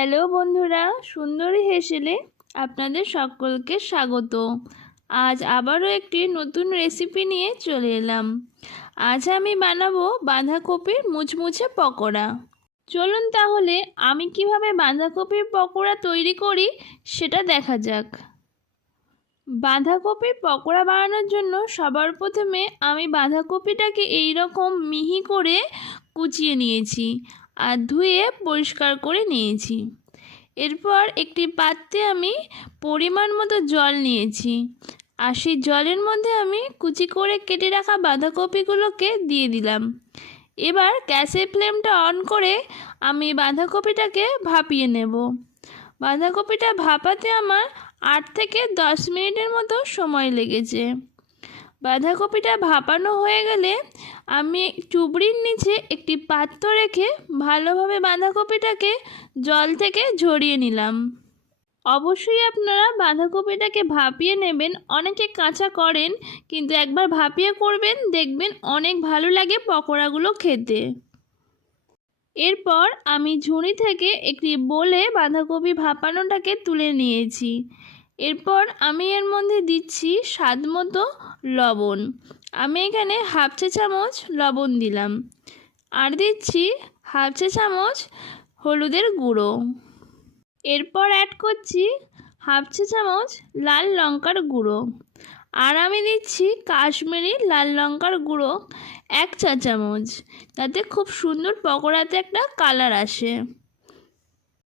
Hello বন্ধুরা, সুন্দরী হেসেলে আপনাদের সকলকে স্বাগত। আজ আবারও একটি নতুন রেসিপি নিয়ে চলে এলাম। আজ আমি বানাবো বাঁধাকপির মুচমুচে পকোড়া। চলুন তাহলে আমি কিভাবে বাঁধাকপির পকোড়া তৈরি করি সেটা দেখা যাক। বাঁধাকপির পকোড়া বানানোর জন্য সবার প্রথমে আমি বাঁধাকপিটাকে এইরকম মিহি করে কুচিয়ে নিয়েছি আর ধুয়ে পরিষ্কার করে নিয়েছি। এরপর একটি পাত্রে আমি পরিমাণ মতো জল নিয়েছি আর সেই জলের মধ্যে আমি কুচি করে কেটে রাখা বাঁধাকপিগুলোকে দিয়ে দিলাম। এবার গ্যাসের ফ্লেমটা অন করে আমি বাঁধাকপিটাকে ভাপিয়ে নেব। বাঁধাকপিটা ভাপাতে আমার 8 থেকে 10 মিনিটের মতো সময় লেগেছে। বাঁধাকপিটা ভাপানো হয়ে গেলে আমি চুবড়ির নিচে একটি পাত্র রেখে ভালোভাবে বাঁধাকপিটাকে জল থেকে ঝরিয়ে নিলাম। অবশ্যই আপনারা বাঁধাকপিটাকে ভাপিয়ে নেবেন। অনেকে কাঁচা করেন, কিন্তু একবার ভাপিয়ে করবেন, দেখবেন অনেক ভালো লাগে পকোড়াগুলো খেতে। এরপর আমি ঝুড়ি থেকে একটি বোলে বাঁধাকপি ভাপানোটাকে তুলে নিয়েছি। এরপর আমি এর মধ্যে দিচ্ছি স্বাদ মতো লবণ। আমি এখানে হাফ চা চামচ লবণ দিলাম আর দিচ্ছি হাফ চা চামচ হলুদের গুঁড়ো। এরপর অ্যাড করছি হাফ চা চামচ লাল লঙ্কার গুঁড়ো আর আমি দিচ্ছি কাশ্মীরি লাল লঙ্কার গুঁড়ো 1 চা চামচ, যাতে খুব সুন্দর পকোড়াতে একটা কালার আসে।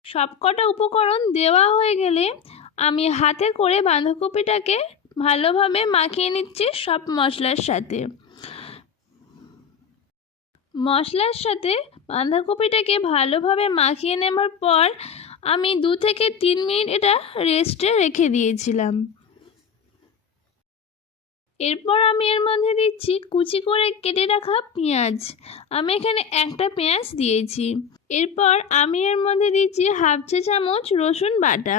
সবকটা উপকরণ দেওয়া হয়ে গেলে আমি হাতে করে বাঁধাকপিটাকে ভালোভাবে মাখিয়ে নিচ্ছি সব মশলার সাথে। মশলার সাথে বাঁধাকপিটাকে ভালোভাবে মাখিয়ে নেওয়ার পর আমি 2 থেকে 3 মিনিট এটা রেস্টে রেখে দিয়েছিলাম। এরপর আমি এর মধ্যে দিচ্ছি কুচি করে কেটে রাখা পেঁয়াজ। আমি এখানে একটা পেঁয়াজ দিয়েছি। এরপর আমি এর মধ্যে দিচ্ছি হাফ চা চামচ রসুন বাটা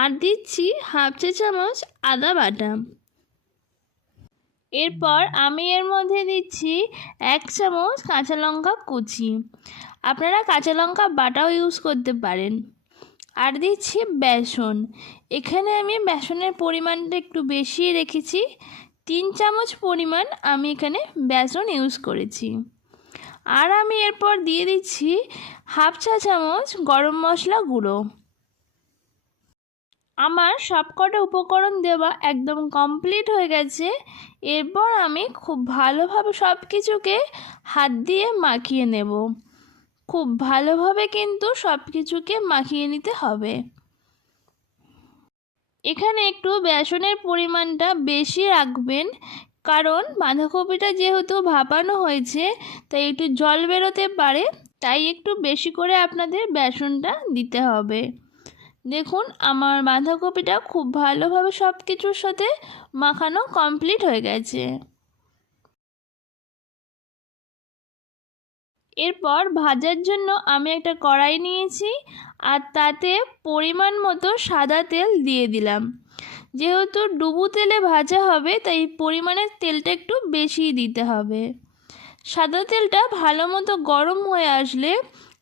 আর দিচ্ছি হাফ চা চামচ আদা বাটা। এরপর আমি এর মধ্যে দিচ্ছি 1 চামচ কাঁচা লঙ্কা কুচি। আপনারা কাঁচা লঙ্কা বাটাও ইউজ করতে পারেন। আর দিচ্ছি বেসন। এখানে আমি বেসনের পরিমাণটা একটু বেশি রেখেছি, 3 চামচ পরিমাণ আমি এখানে বেসন ইউজ করেছি। আর আমি এরপর দিয়ে দিচ্ছি হাফ চা চামচ গরম মশলা গুঁড়ো। আমার সবকটা উপকরণ দেওয়া একদম কমপ্লিট হয়ে গেছে। এরপর আমি খুব ভালোভাবে সব কিছুকে হাত দিয়ে মাখিয়ে নেব। খুব ভালোভাবে কিন্তু সব কিছুকে মাখিয়ে নিতে হবে। এখানে একটু বেসনের পরিমাণটা বেশি রাখবেন, কারণ বাঁধাকপিটা যেহেতু ভাপানো হয়েছে তাই একটু জল বেরোতে পারে, তাই একটু বেশি করে আপনাদের বেসনটা দিতে হবে। দেখুন আমার বাঁধাকপিটা খুব ভালোভাবে সব কিছুর সাথে মাখানো কমপ্লিট হয়ে গেছে। এরপর ভাজার জন্য আমি একটা কড়াই নিয়েছি আর তাতে পরিমাণ মতো সাদা তেল দিয়ে দিলাম। যেহেতু ডুবো তেলে ভাজা হবে তাই পরিমাণের তেলটা একটু বেশি দিতে হবে। সাদা তেলটা ভালো মতো গরম হয়ে আসলে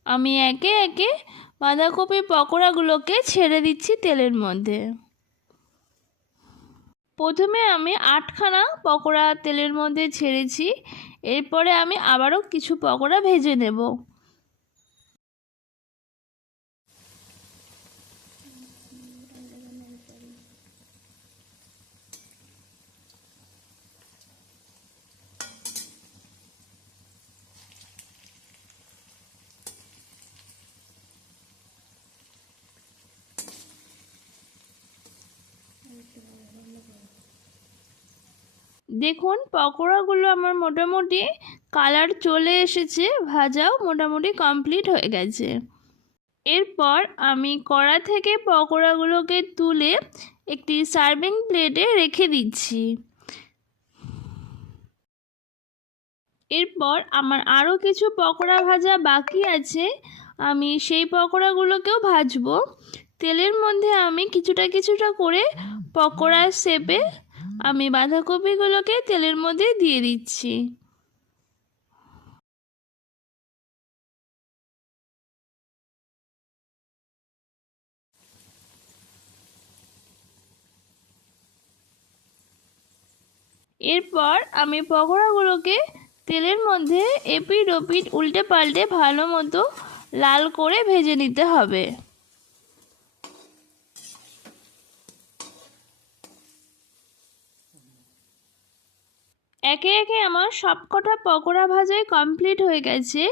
আমি একে একে বাঁধাকপির পকোড়াগুলোকে ছেড়ে দিচ্ছি তেলের মধ্যে। প্রথমে আমি 8খানা পকোড়া তেলের মধ্যে ছেড়েছি। এরপরে আমি আবারও কিছু পকোড়া ভেজে নেব। দেখুন পকোড়াগুলো আমার মোটামুটি কালার চলে এসেছে, ভাজাও মোটামুটি কমপ্লিট হয়ে গেছে। এরপর আমি কড়া থেকে পকোড়াগুলোকে তুলে একটি সার্ভিং প্লেটে রেখে দিচ্ছি। এরপর আমার আরও কিছু পকোড়া ভাজা বাকি আছে, আমি সেই পকোড়াগুলোকেও ভাজবো। তেলের মধ্যে আমি কিছুটা কিছুটা করে পকোড়ার শেপে আমি বাঁধাকপিগুলোকে তেলের মধ্যে দিয়ে দিচ্ছি। এরপর আমি পকোড়াগুলোকে তেলের মধ্যে এপিট ওপিট উল্টে পাল্টে ভালো মতো লাল করে ভেজে নিতে হবে। একে একে আমার সবকটা পকোড়া ভাজাই কমপ্লিট হয়ে গেছে।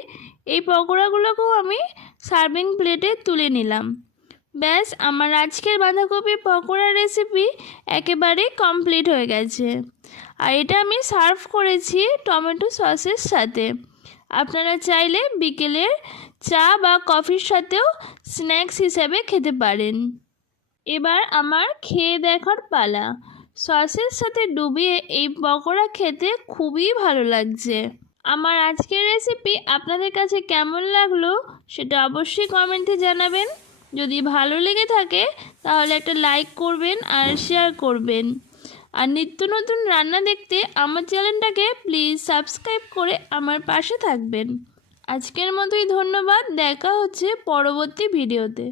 এই পকোড়াগুলোকেও আমি সার্ভিং প্লেটে তুলে নিলাম। ব্যাস, আমার আজকের বাঁধাকপি পকোড়া রেসিপি একেবারে কমপ্লিট হয়ে গেছে। আর এটা আমি সার্ভ করেছি টমেটো সসের সাথে। আপনারা চাইলে বিকেলের চা বা কফির সাথেও স্ন্যাক্স হিসাবে খেতে পারেন। এবার আমার খেয়ে দেখার পালা। সসের সাথে ডুবিয়ে এই পকোড়া খেতে খুবই ভালো লাগছে। আমার আজকের রেসিপি আপনাদের কাছে কেমন লাগলো সেটা অবশ্যই কমেন্টে জানাবেন। যদি ভালো লেগে থাকে তাহলে একটা লাইক করবেন আর শেয়ার করবেন। আর নিত্য নতুন রান্না দেখতে আমার চ্যানেলটাকে প্লিজ সাবস্ক্রাইব করে আমার পাশে থাকবেন। আজকের মতোই ধন্যবাদ। দেখা হচ্ছে পরবর্তী ভিডিওতে।